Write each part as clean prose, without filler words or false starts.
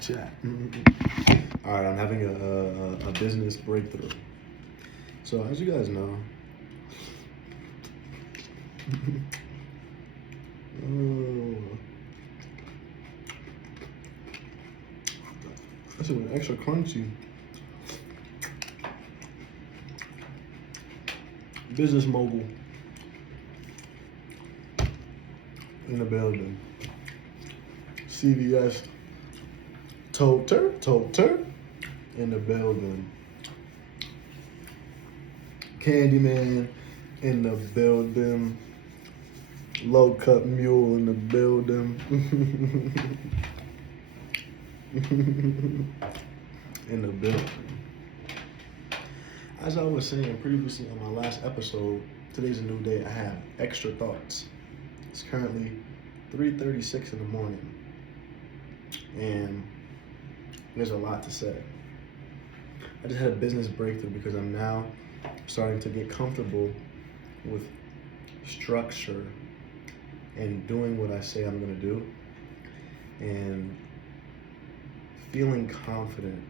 chat. All right, I'm having a business breakthrough. So as you guys know, this is an extra crunchy. Business mogul in the building. CVS toter in the building. Candyman in the building. Low cut mule in the building. In the building. As I was saying previously on my last episode, today's a new day. I have extra thoughts. It's currently 3:36 in the morning, and there's a lot to say. I just had a business breakthrough because I'm now starting to get comfortable with structure and doing what I say I'm going to do, and feeling confident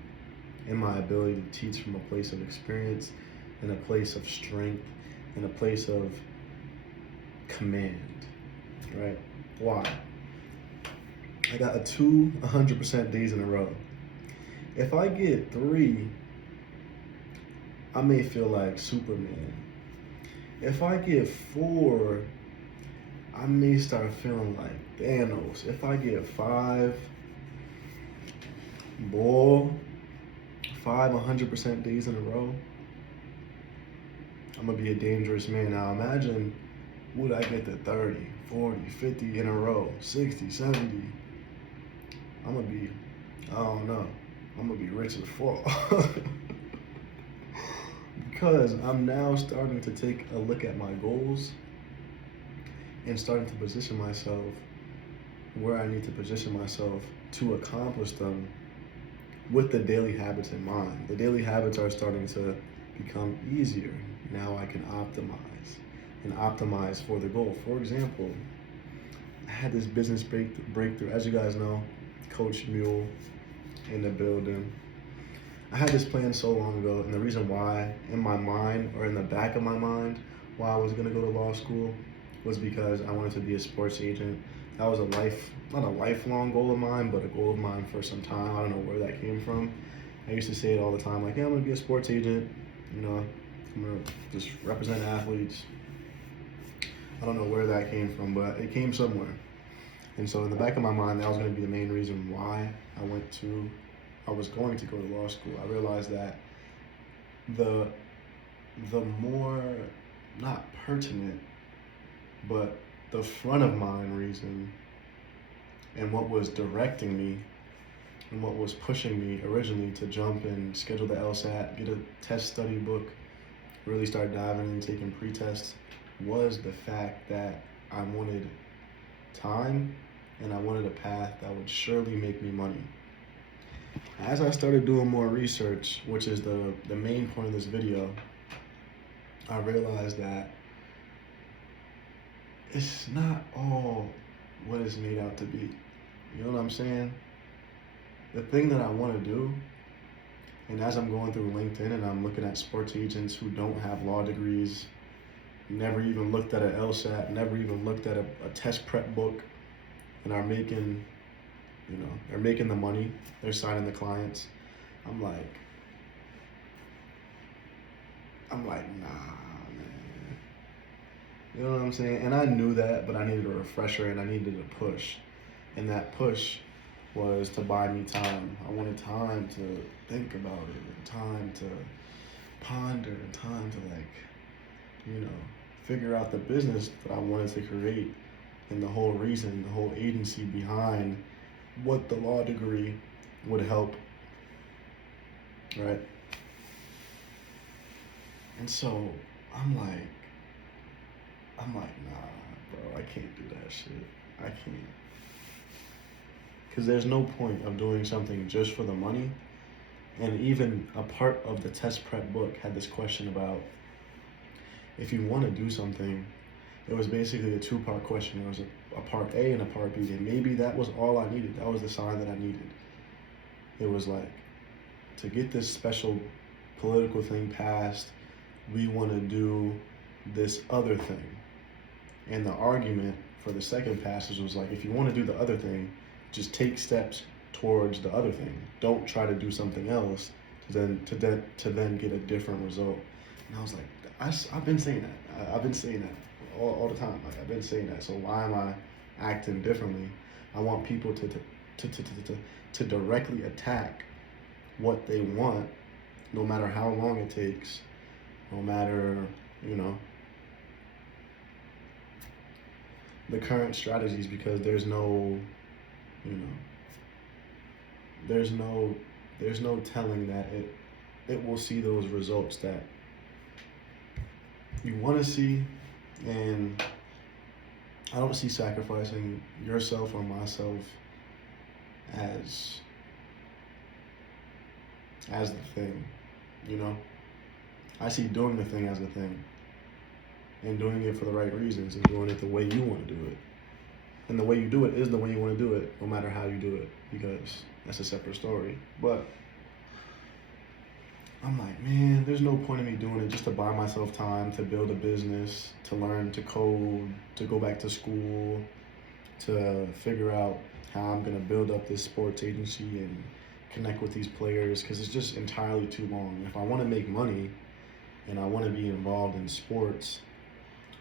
in my ability to teach from a place of experience, and a place of strength, and a place of command, right? Why? I got 100% days in a row. If I get 3, I may feel like Superman. If I get 4, I may start feeling like Thanos. If I get 5, boy, 100% days in a row, I'm gonna be a dangerous man. Now imagine, would I get to 30, 40, 50 in a row, 60, 70? I'm gonna be, I don't know, I'm gonna be rich as fuck. Because I'm now starting to take a look at my goals and starting to position myself where I need to position myself to accomplish them with the daily habits in mind. The daily habits are starting to become easier. Now I can optimize for the goal. For example, I had this business breakthrough. As you guys know, Coach Mule in the building. I had this plan so long ago, and the reason why, in my mind, or in the back of my mind, why I was gonna go to law school was because I wanted to be a sports agent. That was not a lifelong goal of mine, but a goal of mine for some time. I don't know where that came from. I used to say it all the time, like, yeah, I'm gonna be a sports agent. You know, I'm gonna just represent athletes. I don't know where that came from, but it came somewhere. And so in the back of my mind, that was gonna be the main reason why I was going to go to law school. I realized that the more, not pertinent, but the front of mind reason, and what was directing me and what was pushing me originally to jump and schedule the LSAT, get a test study book, really start diving and taking pre-tests, was the fact that I wanted time and I wanted a path that would surely make me money. As I started doing more research, which is the main point of this video, I realized that it's not all what it's made out to be. You know what I'm saying? The thing that I want to do, and as I'm going through LinkedIn and I'm looking at sports agents who don't have law degrees, never even looked at an LSAT, never even looked at a test prep book, and are making, they're making the money, they're signing the clients. I'm like, nah, man. You know what I'm saying? And I knew that, but I needed a refresher and I needed a push. And that push was to buy me time. I wanted time to think about it, and time to ponder, and time to figure out the business that I wanted to create, and the whole reason, the whole agency behind what the law degree would help, right? And so I'm like, nah, bro, I can't do that shit. I can't. Because there's no point of doing something just for the money. And even a part of the test prep book had this question about, if you want to do something, it was basically a 2-part question. There was a part A and a part B, and maybe that was all I needed. That was the sign that I needed. it was like, to get this special political thing passed, we want to do this other thing. And the argument for the second passage was like, if you want to do the other thing, just take steps towards the other thing. Don't try to do something else to then get a different result. And I was like, I've been saying that. I've been saying that all the time. Like, I've been saying that. So why am I acting differently? I want people to directly attack what they want, no matter how long it takes, no matter, you know, the current strategies, because there's no, you know, there's no telling that it will see those results that you want to see. And I don't see sacrificing yourself or myself as the thing, you know. I see doing the thing as the thing, and doing it for the right reasons, and doing it the way you want to do it. And the way you do it is the way you want to do it, no matter how you do it, because that's a separate story. But I'm like, man, there's no point in me doing it just to buy myself time to build a business, to learn to code, to go back to school, to figure out how I'm going to build up this sports agency and connect with these players, because it's just entirely too long. If I want to make money and I want to be involved in sports,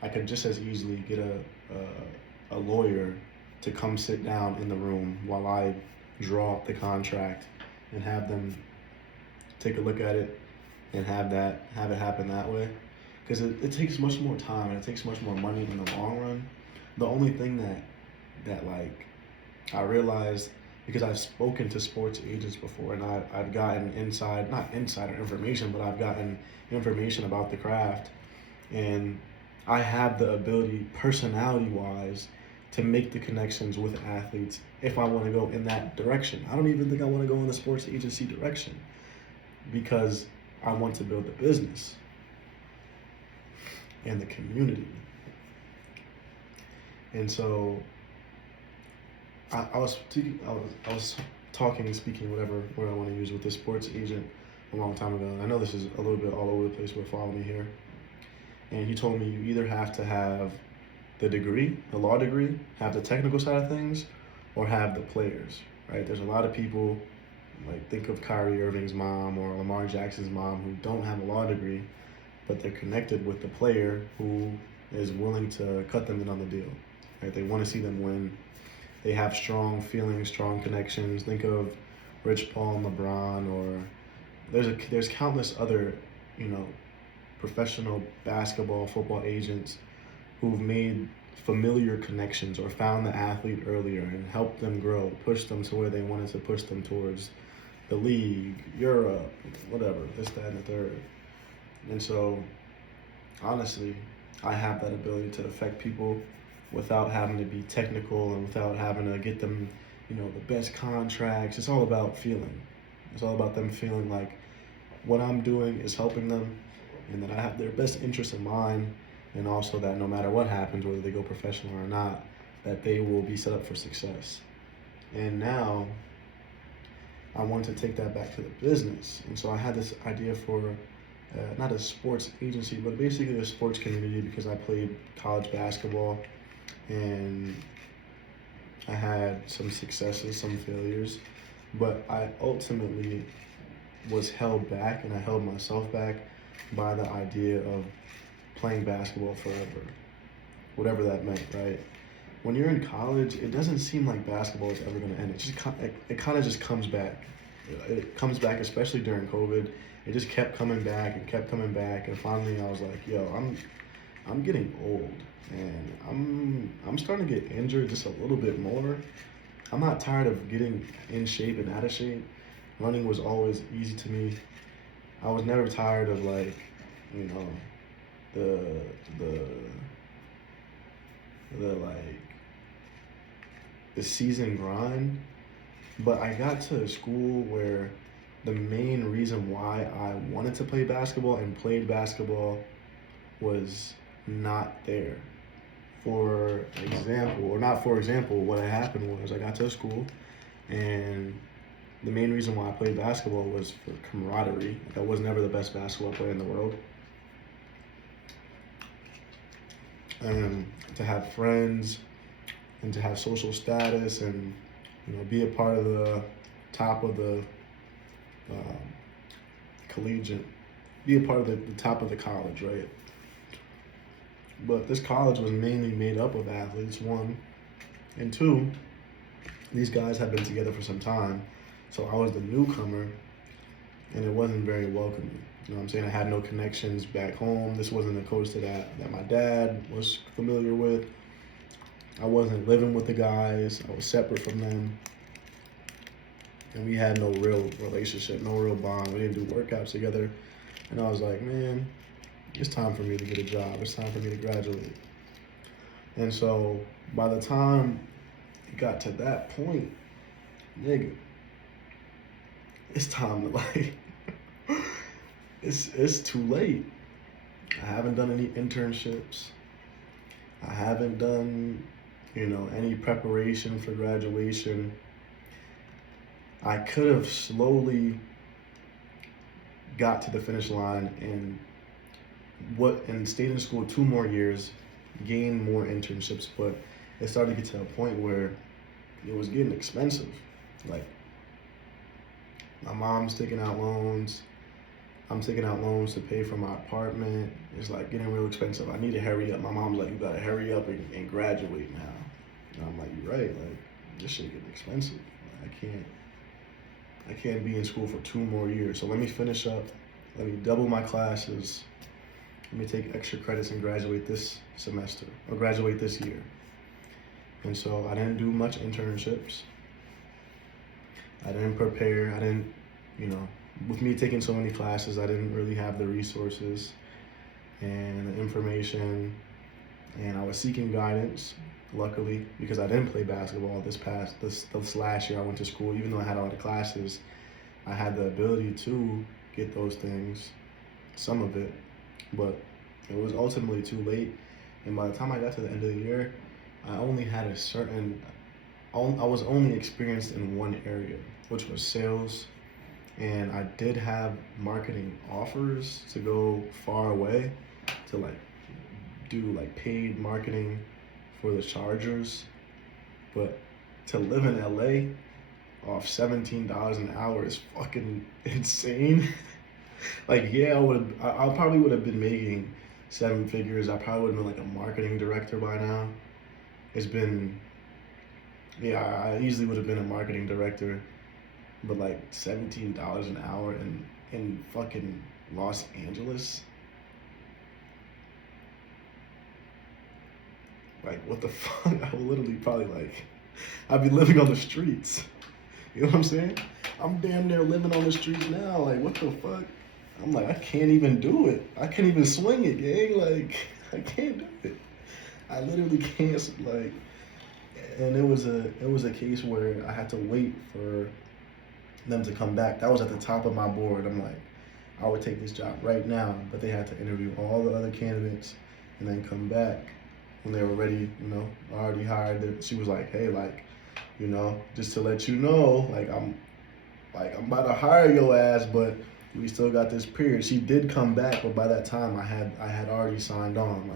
I could just as easily get a lawyer to come sit down in the room while I draw up the contract and have them take a look at it and have it happen that way. Because it takes much more time and it takes much more money in the long run. The only thing that like I realized, because I've spoken to sports agents before, and I've gotten not insider information, but I've gotten information about the craft, and I have the ability, personality-wise, to make the connections with athletes if I want to go in that direction. I don't even think I want to go in the sports agency direction, because I want to build the business and the community. And so I was speaking, whatever word I want to use, with the sports agent a long time ago. And I know this is a little bit all over the place, but follow me here. And he told me you either have to have the degree, the law degree, have the technical side of things, or have the players, right? There's a lot of people, like think of Kyrie Irving's mom or Lamar Jackson's mom, who don't have a law degree, but they're connected with the player who is willing to cut them in on the deal, right? They want to see them win. They have strong feelings, strong connections. Think of Rich Paul and LeBron, or there's countless other, you know, professional basketball, football agents who've made familiar connections or found the athlete earlier and helped them grow, pushed them to where they wanted to push them towards the league, Europe, whatever, this, that, and the third. And so, honestly, I have that ability to affect people without having to be technical and without having to get them, you know, the best contracts. It's all about feeling. It's all about them feeling like what I'm doing is helping them, and that I have their best interest in mind, and also that no matter what happens, whether they go professional or not, that they will be set up for success. And now I want to take that back to the business. And so I had this idea for not a sports agency, but basically a sports community, because I played college basketball and I had some successes, some failures, but I ultimately was held back, and I held myself back by the idea of playing basketball forever, whatever that meant, right? When you're in college, it doesn't seem like basketball is ever going to end. It kind of just comes back. It comes back, especially during COVID. It just kept coming back and kept coming back, and finally I was like, yo, I'm getting old, and I'm starting to get injured just a little bit more. I'm not tired of getting in shape and out of shape. Running was always easy to me. I was never tired of, like, you know, the season grind. But I got to a school where the main reason why I wanted to play basketball and played basketball was not there. For example, what had happened was I got to a school and the main reason why I played basketball was for camaraderie. Like, I was never the best basketball player in the world. And to have friends and to have social status and, be a part of the top of the um, collegiate, be a part of the top of the college, right? But this college was mainly made up of athletes, one. And two, these guys had been together for some time. So I was the newcomer, and it wasn't very welcoming. You know what I'm saying? I had no connections back home. This wasn't a coach that my dad was familiar with. I wasn't living with the guys. I was separate from them. And we had no real relationship, no real bond. We didn't do workouts together. And I was like, man, it's time for me to get a job. It's time for me to graduate. And so by the time it got to that point, nigga, it's time to it's too late. I haven't done any internships. I haven't done, any preparation for graduation. I could have slowly got to the finish line and stayed in school 2 more years, gained more internships, but it started to get to a point where it was getting expensive. Like, my mom's taking out loans. I'm taking out loans to pay for my apartment. It's like getting real expensive. I need to hurry up. My mom's like, you gotta hurry up and graduate now. And I'm like, you're right. Like, this shit getting expensive. I can't be in school for 2 more years. So let me finish up. Let me double my classes. Let me take extra credits and graduate this semester or graduate this year. And so I didn't do much internships. I didn't prepare. I didn't, with me taking so many classes, I didn't really have the resources and the information. And I was seeking guidance, luckily, because I didn't play basketball this last year I went to school. Even though I had all the classes, I had the ability to get those things, some of it, but it was ultimately too late. And by the time I got to the end of the year, I was only experienced in one area, which was sales. And I did have marketing offers to go far away to do paid marketing for the Chargers. But to live in LA off $17 an hour is fucking insane. I probably would have been making 7 figures. I probably would have been a marketing director by now. I easily would have been a marketing director, but $17 an hour in fucking Los Angeles. What the fuck? I would literally probably I'd be living on the streets. You know what I'm saying? I'm damn near living on the streets now. What the fuck? I'm I can't even do it. I can't even swing it, gang. I can't do it. I literally can't, and it was a case where I had to wait for them to come back. That was at the top of my board. I'm I would take this job right now, but they had to interview all the other candidates and then come back when they were ready, already hired. She was like, hey, just to let you know, I'm about to hire your ass, but we still got this period. She did come back, but by that time I had already signed on.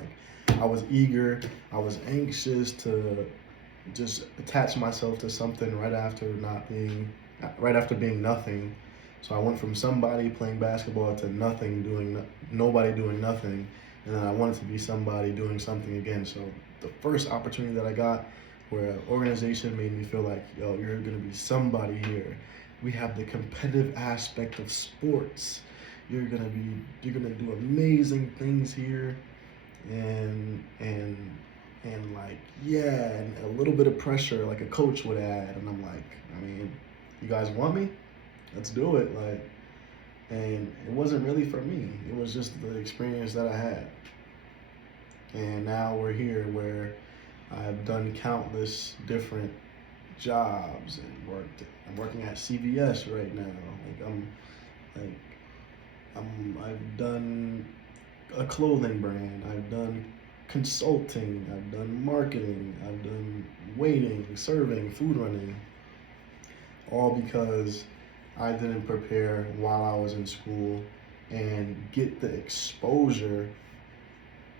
I was eager, I was anxious to just attach myself to something right after being nothing. So I went from somebody playing basketball to nobody doing nothing, and then I wanted to be somebody doing something again. So the first opportunity that I got, where an organization made me feel like, yo, you're gonna be somebody here. We have the competitive aspect of sports. You're gonna do amazing things here, and a little bit of pressure like a coach would add. And I'm you guys want me? Let's do it. And it wasn't really for me. It was just the experience that I had. And now we're here where I've done countless different jobs and worked. I'm working at CVS right now. I've done a clothing brand. I've done consulting. I've done marketing. I've done waiting, serving, food running. All because I didn't prepare while I was in school and get the exposure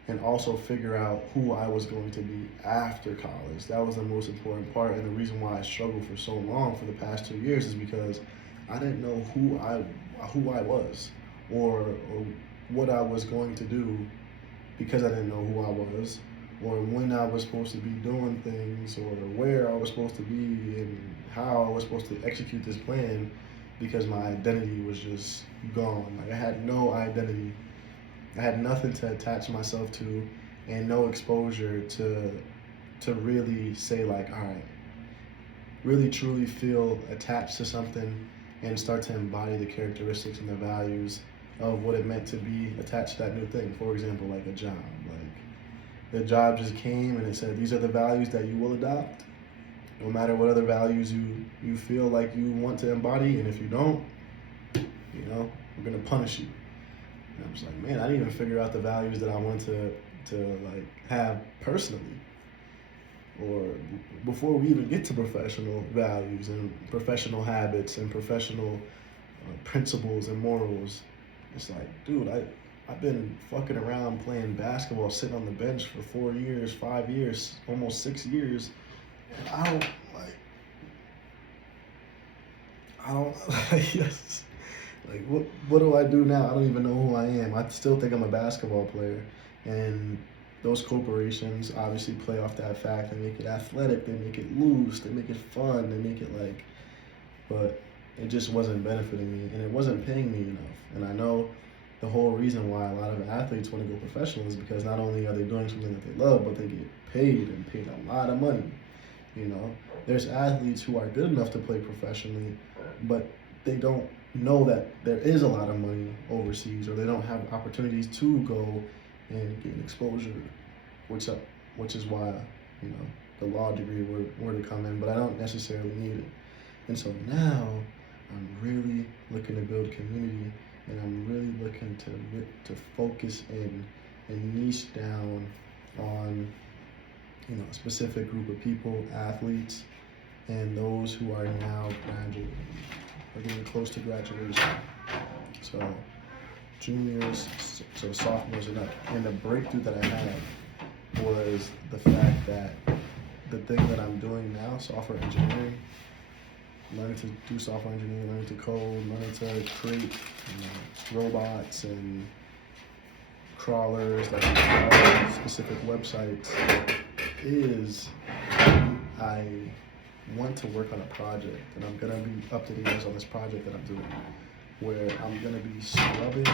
and also figure out who I was going to be after college. That was the most important part, and the reason why I struggled for so long for the past 2 years is because I didn't know who I was, or what I was going to do, because I didn't know who I was, or when I was supposed to be doing things, or where I was supposed to be, and how I was supposed to execute this plan, because my identity was just gone. Like, I had no identity. I had nothing to attach myself to, and no exposure to really say, like, all right, really truly feel attached to something and start to embody the characteristics and the values of what it meant to be attached to that new thing. For example, like a job. Like, the job just came and it said, these are the values that you will adopt, no matter what other values you feel like you want to embody, and if you don't, we're gonna punish you. And I was like, man, I didn't even figure out the values that I wanted to like have personally, or before we even get to professional values and professional habits and professional principles and morals. It's like, dude, I've been fucking around playing basketball, sitting on the bench for 4 years, 5 years, almost 6 years, and I don't yes. Like, what do I do now? I don't even know who I am. I still think I'm a basketball player, and those corporations obviously play off that fact. They make it athletic, they make it loose, they make it fun, they make it like, but it just wasn't benefiting me, and it wasn't paying me enough. And I know the whole reason why a lot of athletes want to go professional is because not only are they doing something that they love, but they get paid, and paid a lot of money. There's athletes who are good enough to play professionally, but they don't know that there is a lot of money overseas, or they don't have opportunities to go and get exposure, which is why the law degree were to come in, but I don't necessarily need it. And so now I'm really looking to build community, and I'm really looking to focus in and niche down on a specific group of people, athletes, and those who are now graduating, or getting close to graduation. So juniors, so sophomores and up. And the breakthrough that I had was the fact that the thing that I'm doing now, software engineering, learning to do software engineering, learning to code, learning to create robots and crawlers that crawl specific websites, is I want to work on a project, and I'm gonna be updating you guys on this project that I'm doing, where I'm gonna be scrubbing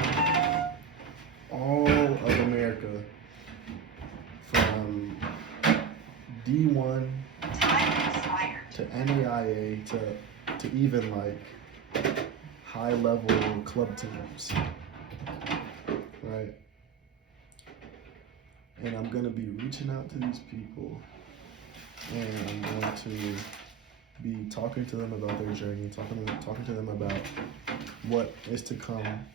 all of America from D1 to NAIA to even like high level club teams, right? And I'm gonna be reaching out to these people, and I'm going to be talking to them about their journey, talking to them about what is to come,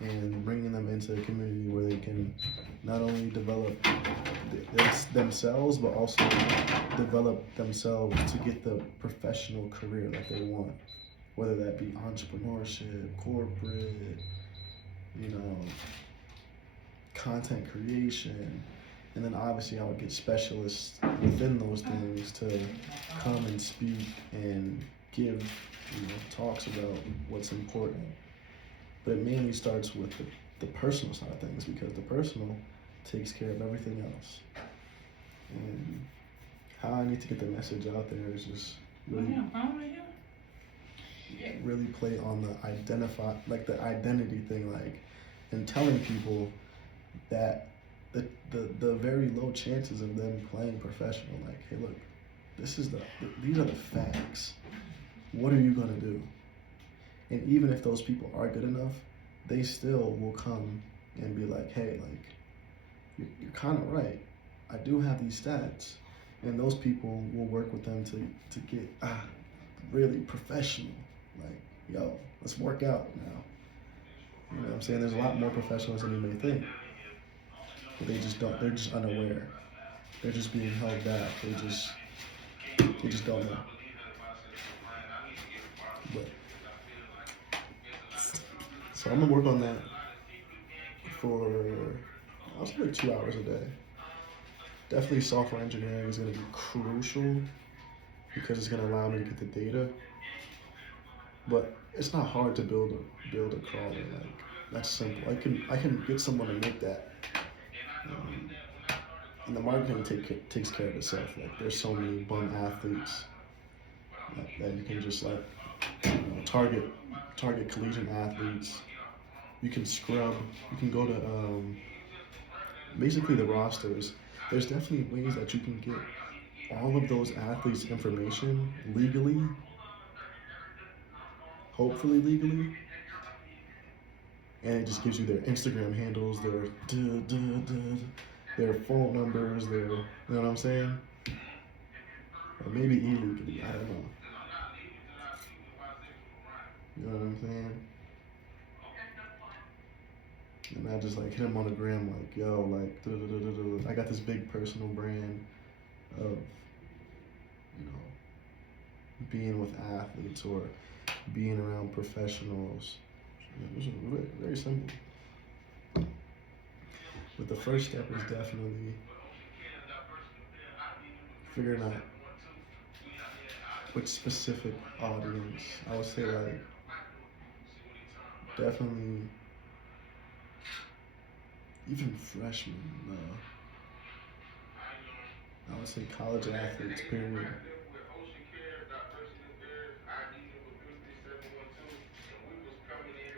and bringing them into a community where they can not only develop themselves, but also develop themselves to get the professional career that they want, whether that be entrepreneurship, corporate, content creation. And then obviously I would get specialists within those things to come and speak and give talks about what's important. But it mainly starts with the personal side of things, because the personal takes care of everything else. And how I need to get the message out there is just really play on the identity thing, and telling people that the very low chances of them playing professional, like, hey, look, these are the facts. What are you gonna do? And even if those people are good enough, they still will come and be like, hey, like, you're kind of right. I do have these stats, and those people will work with them to get really professional. Like, yo, let's work out now. You know what I'm saying? There's a lot more professionals than you may think. But they just don't. They're just unaware. They're just being held back. They just don't know. But So I'm gonna work on that for I'll say like 2 hours a day. Definitely software engineering is gonna be crucial because it's gonna allow me to get the data. But it's not hard to build a crawler. Like that's simple. I can get someone to make that. Um, and the marketing takes care of itself. Like there's so many bum athletes that you can just like target collegiate athletes. You can scrub. You can go to basically the rosters. There's definitely ways that you can get all of those athletes' information legally, hopefully legally, and it just gives you their Instagram handles, their phone numbers, you know what I'm saying? Or maybe illegally, I don't know. You know what I'm saying? And I just like hit him on the gram like, yo, like, I got this big personal brand of, you know, being with athletes or being around professionals. It's very, very simple. But the first step is definitely figuring out which specific audience. I would say like definitely even freshmen. I would say college athletes. Period.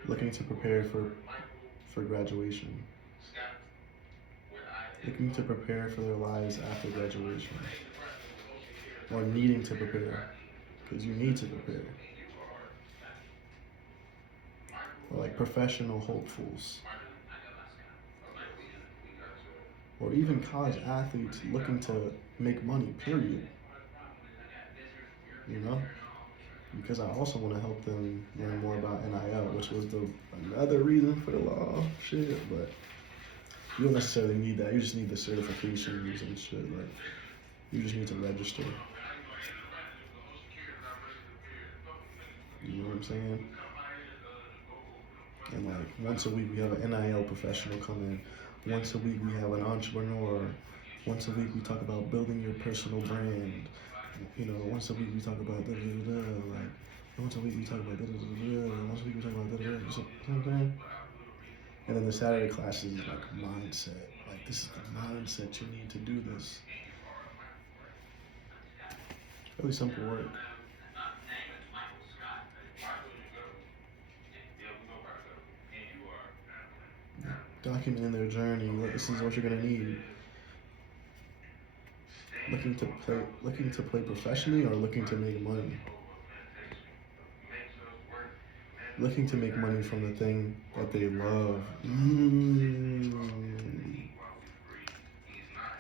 Looking to prepare for graduation. Looking to prepare for their lives after graduation. Or needing to prepare. Because you need to prepare. Or like professional hopefuls. Or even college athletes looking to make money, period. You know? Because I also want to help them learn more about NIL, which was another reason for the law. Shit, but you don't necessarily need that. You just need the certifications and shit. Like, you just need to register. You know what I'm saying? And like once a week we have an NIL professional come in. Once a week we have an entrepreneur. Once a week we talk about building your personal brand. You know, once a week we talk about like once a week we talk about once a week we talk about you know what I'm saying? And then the Saturday class is like mindset. Like this is the mindset you need to do this. Really simple work. Documenting their journey. This is what you're gonna need. Looking to play professionally or looking to make money? Looking to make money from the thing that they love.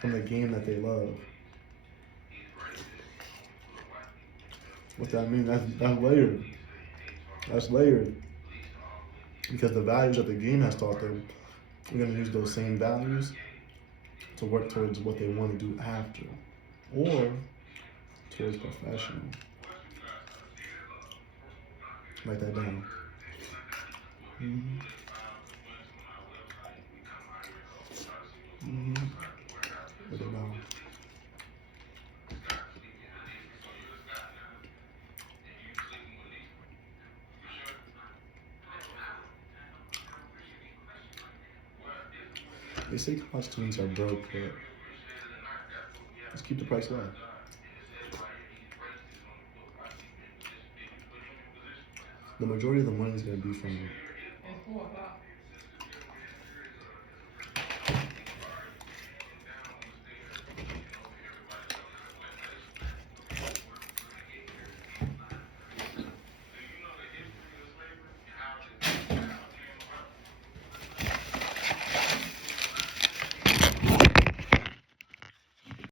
From the game that they love. What that means? That's layered. That's layered. Because the values that the game has taught them, we're gonna use those same values to work towards what they want to do after, or towards professional. Write that down. Write it down. They say college students are broke, but let's keep the price low. The majority of the money is going to be from